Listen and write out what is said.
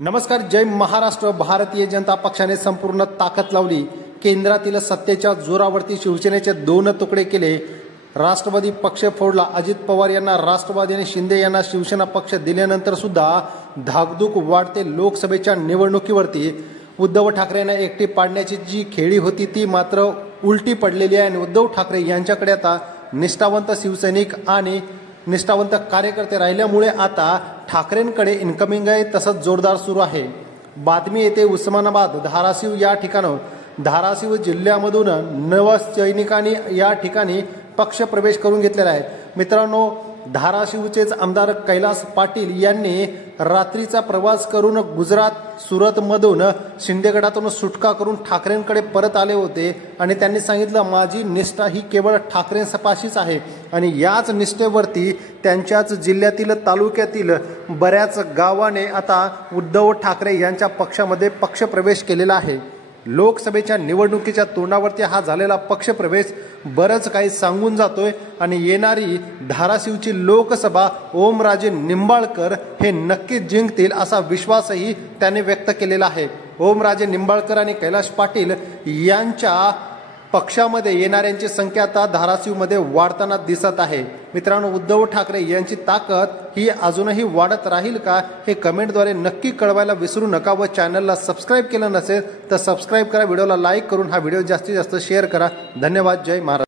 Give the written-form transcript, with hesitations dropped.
नमस्कार. जय महाराष्ट्र. भारतीय जनता पक्षाने संपूर्ण ताकद लावली. केंद्रातील सत्तेच्या जोरावरती शिवसेनेचे दोन तुकडे केले. राष्ट्रवादी पक्ष फोडला. अजित पवार यांना राष्ट्रवादी आणि शिंदे यांना शिवसेना पक्ष दिल्यानंतर सुद्धा धाकधूक वाढते. लोकसभेच्या निवडणुकीवरती उद्धव ठाकरेंना एकटी पाडण्याची जी खेळी होती ती मात्र उलटी पडलेली आहे आणि उद्धव ठाकरे यांच्याकडे आता निष्ठावंत शिवसैनिक आणि निष्ठावंत कार्यकर्ते राहिल्यामुळे आता ठाकरेंकडे इन्कमिंग आहे तसंच जोरदार सुरू आहे. बातमी येते उस्मानाबाद धाराशिव या ठिकाणं. धाराशिव जिल्ह्यामधून नवसैनिकांनी या ठिकाणी पक्ष प्रवेश करून घेतलेला आहे. मित्रांनो, धाराशिवचेच आमदार कैलास पाटील यांनी रात्रीचा प्रवास करून गुजरात सुरतमधून शिंदे गटातून सुटका करून ठाकरेंकडे परत आले होते आणि त्यांनी सांगितलं माझी निष्ठा ही केवळ ठाकरेंपाशीच आहे आणि याच निष्ठेवरती त्यांच्याच जिल्ह्यातील तालुक्यातील बऱ्याच गावाने आता उद्धव ठाकरे यांच्या पक्षामध्ये पक्षप्रवेश केलेला आहे. लोकसभेच्या निवडणुकीच्या तोंडावरती हा झालेला पक्षप्रवेश बरंच काही सांगून जातोय आणि येणारी धाराशिवची लोकसभा ओमराजे निंबाळकर हे नक्कीच जिंकतील असा विश्वासही त्याने व्यक्त केलेला आहे. ओमराजे निंबाळकर आणि कैलास पाटील यांच्या पक्षामध्ये येणाऱ्यांची संख्या आता धाराशिवमध्ये वाढताना दिसत आहे. मित्रांनो, उद्धव ठाकरे यांची ताकद ही अजूनही वाढत राहील का हे कमेंटद्वारे नक्की कळवायला विसरू नका व चॅनलला सबस्क्राईब केलं नसेल तर सबस्क्राईब करा. व्हिडिओला लाईक करून हा व्हिडिओ जास्तीत जास्त शेअर करा. धन्यवाद. जय महाराष्ट्र.